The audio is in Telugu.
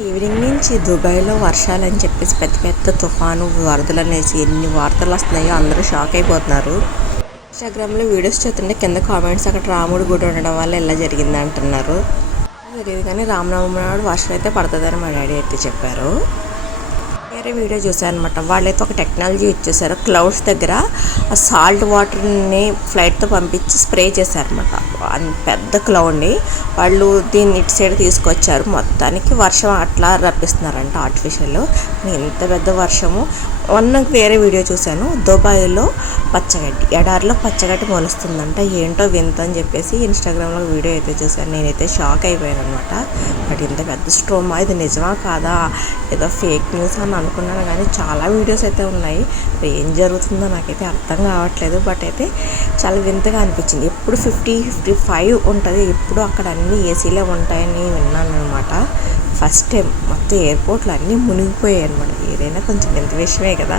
ఈవినింగ్ నుంచి దుబాయ్లో వర్షాలని చెప్పేసి పెద్ద పెద్ద తుఫాను వరదలు అనేసి ఎన్ని వార్తలు వస్తున్నాయో అందరూ షాక్ అయిపోతున్నారు. ఇన్స్టాగ్రామ్లో వీడియోస్ చూస్తుంటే కింద కామెంట్స్ అక్కడ రాముడు గుడి ఉండడం వల్ల ఇలా జరిగింది అంటున్నారు. తెలియదు కానీ రామనవమి నాడు వర్షం అయితే పడుతుందని మా డాడీ అయితే చెప్పారు. వేరే వీడియో చూసాను అనమాట. వాళ్ళైతే ఒక టెక్నాలజీ ఇచ్చేసారు. క్లౌడ్స్ దగ్గర ఆ సాల్ట్ వాటర్ని ఫ్లైట్తో పంపించి స్ప్రే చేశారనమాట. పెద్ద క్లౌడ్ని వాళ్ళు దీన్ని ఇటు సైడ్ తీసుకొచ్చారు. మొత్తానికి వర్షం అట్లా రప్పిస్తున్నారంట ఆర్టిఫిషియల్. ఇంత పెద్ద వర్షము. వేరే వీడియో చూశాను. దుబాయ్లో పచ్చగడ్డి, ఎడారిలో పచ్చగడ్డి మొలుస్తుందంట. ఏంటో వింత అని చెప్పేసి ఇన్స్టాగ్రామ్లో వీడియో అయితే చూశాను. నేనైతే షాక్ అయిపోయాను అనమాట. బట్ ఇంత పెద్ద స్ట్రోమా, ఇది నిజమా కాదా, ఏదో ఫేక్ న్యూస్ అని అనుకున్నాను. కానీ చాలా వీడియోస్ అయితే ఉన్నాయి. ఏం జరుగుతుందో నాకైతే అర్థం కావట్లేదు. బట్ అయితే చాలా వింతగా అనిపించింది. ఎప్పుడు 50-55 ఉంటుంది, ఎప్పుడు అక్కడ అన్నీ ఏసీలే ఉంటాయని విన్నాను అనమాట. ఫస్ట్ టైం మొత్తం ఎయిర్పోర్ట్లు అన్నీ మునిగిపోయాయి అనమాట. ఏదైనా కొంచెం వింత విషయమే కదా.